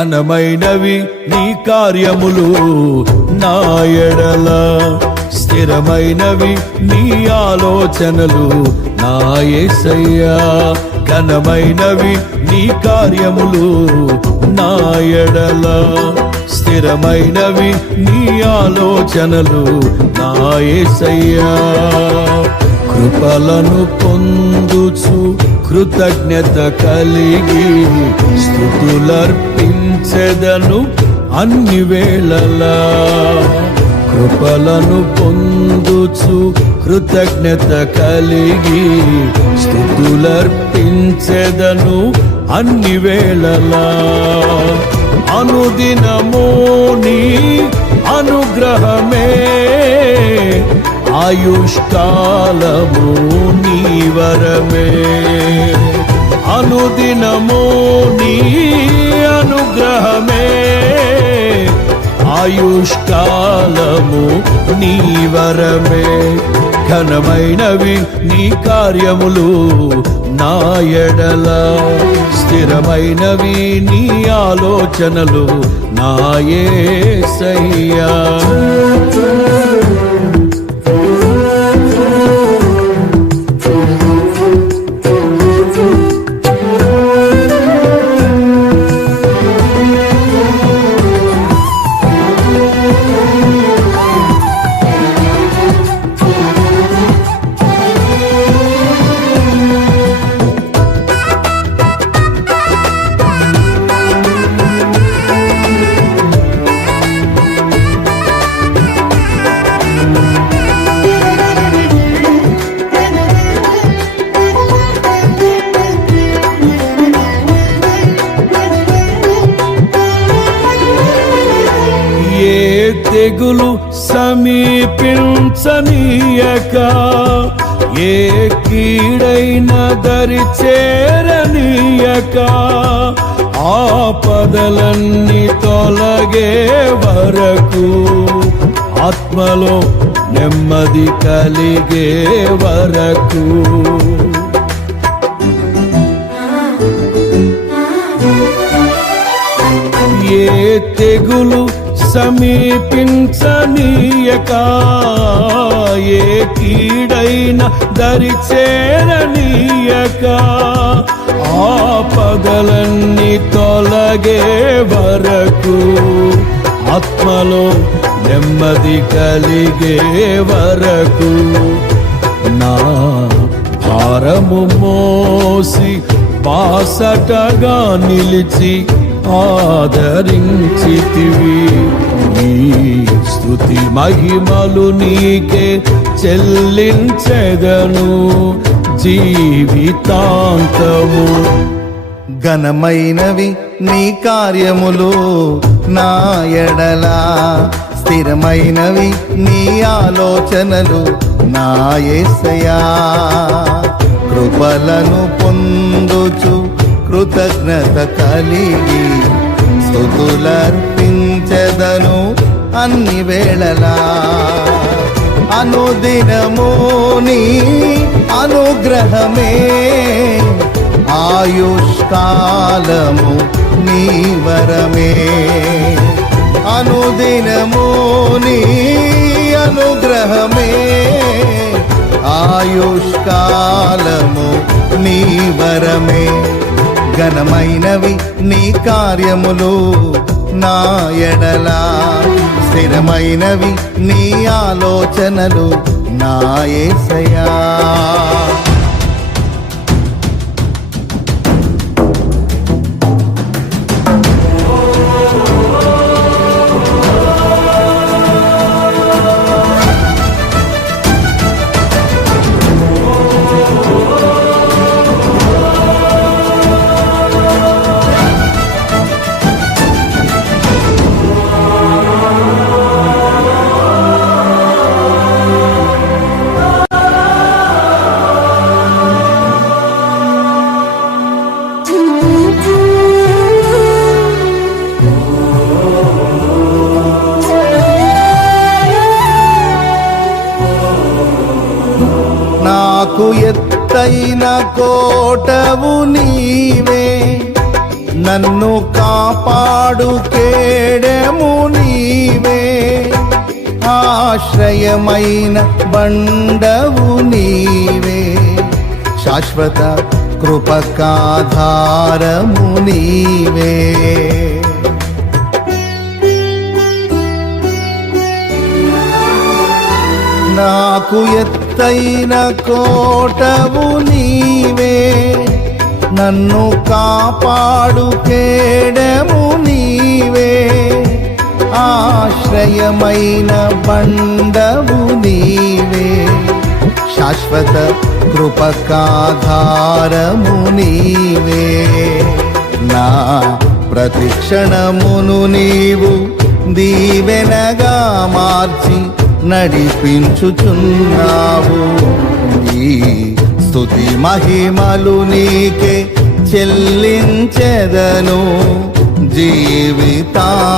ఘనమైనవి నీ కార్యములు నా ఎడల, స్థిరమైనవి నీ ఆలోచనలు నా యేసయ్యా. ఘనమైనవి నీ కార్యములు నా ఎడల, స్థిరమైనవి నీ ఆలోచనలు నా యేసయ్యా. కృపలను పొందుచు కృతజ్ఞత కలిగి స్తుతులర్పించెదను అన్ని వేళలా. కృపలను పొందుచు కృతజ్ఞత కలిగి స్తుతులర్పించెదను అన్ని వేళలా. అనుదినము నీ అనుగ్రహమే, ఆయుష్కాలము నీ వరమే. అనుదినము నీ అనుగ్రహమే, ఆయుష్కాలము నీ వరమే. ఘనమైనవి నీ కార్యములు నా ఎడల, స్థిరమైనవి నీ ఆలోచనలు నా యేసయ్యా. తెగులు సమీపించనీయక, ఏ కీడైన దరి చేరనీయక, ఆపదలన్నీ తొలగే వరకు, ఆత్మలో నెమ్మది కలిగే వరకు. ఏ తెగులు సమీపించనీయక, ఏ కీడైన దరి చేరనీయక, ఆపదలన్నీ తొలగే వరకు, ఆత్మలో నెమ్మది కలిగే వరకు. నా భారము మోసి బాసటగా నిలిచి ఆదరించితివి. నీ స్తుతి మహిమలు నీకే చెల్లించెదను జీవితాంతము. ఘనమైనవి నీ కార్యములు నా ఎడల, స్థిరమైనవి నీ ఆలోచనలు నా యేసయ్యా. కృపలను పొందుచు కృతజ్ఞత కలిగి స్తుతులర్పించెదను అన్ని వేళలా. అనుదినము నీ అనుగ్రహమే, ఆయుష్కాలము నీ వరమే. అనుదినము నీ అనుగ్రహమే, ఆయుష్కాలము నీ వరమే. ఘనమైనవి నీ కార్యములు నా ఎడల, స్థిరమైనవి నీ ఆలోచనలు నా యేసయ్యా. నాకు ఎత్తైన కోటవు నీవే, నన్ను కాపాడు కేడెము నీవే, ఆశ్రయమైన బండవు నీవే, శాశ్వత కృపకాధారము నీవే. నాకు ఎత్తైన కోటవు నీవే, నన్ను కాపాడు కేడెము నీవే, ఆశ్రయమైన బండవు నీవే, శాశ్వత కృపకాధారము నీవే. నా ప్రతిక్షణమును నీవు దీవెనగా మార్చి నడిపించుచున్నావు. ఈ స్తుతి మహిమలు నీకే చెల్లించెదను జీవితాంతము.